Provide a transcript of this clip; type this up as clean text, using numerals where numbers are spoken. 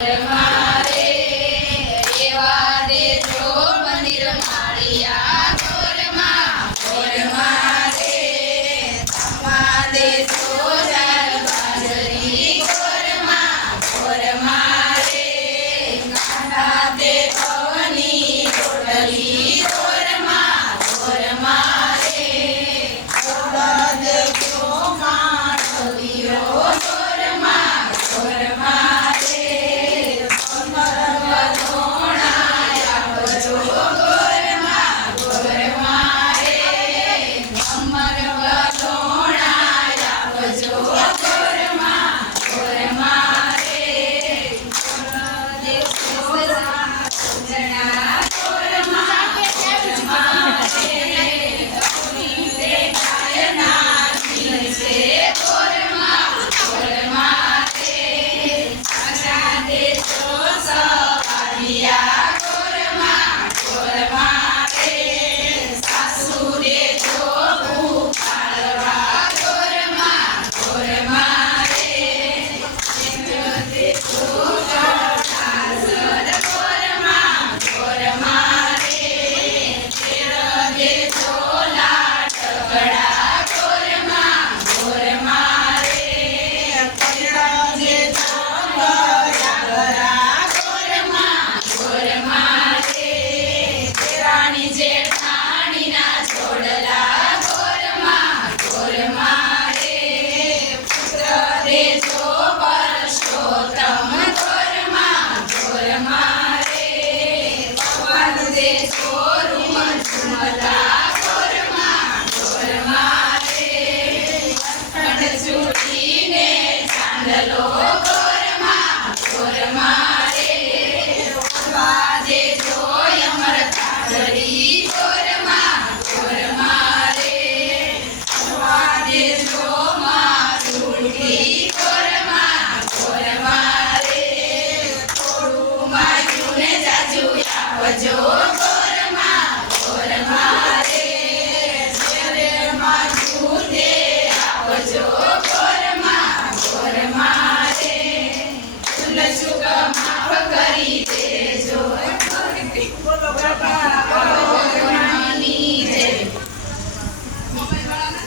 મારે એવા દેજો મંદિર માળિયા ગોર મારે તમા દેજો જાર બાજરી ગોર મારે કાંઠા તે પવની રોટલી ગોર મારે દેજો માળિયો ગોર મારે જો ગોર મારે શેરે માથું દે આવજો ગોર મારે લસુક માફ કરી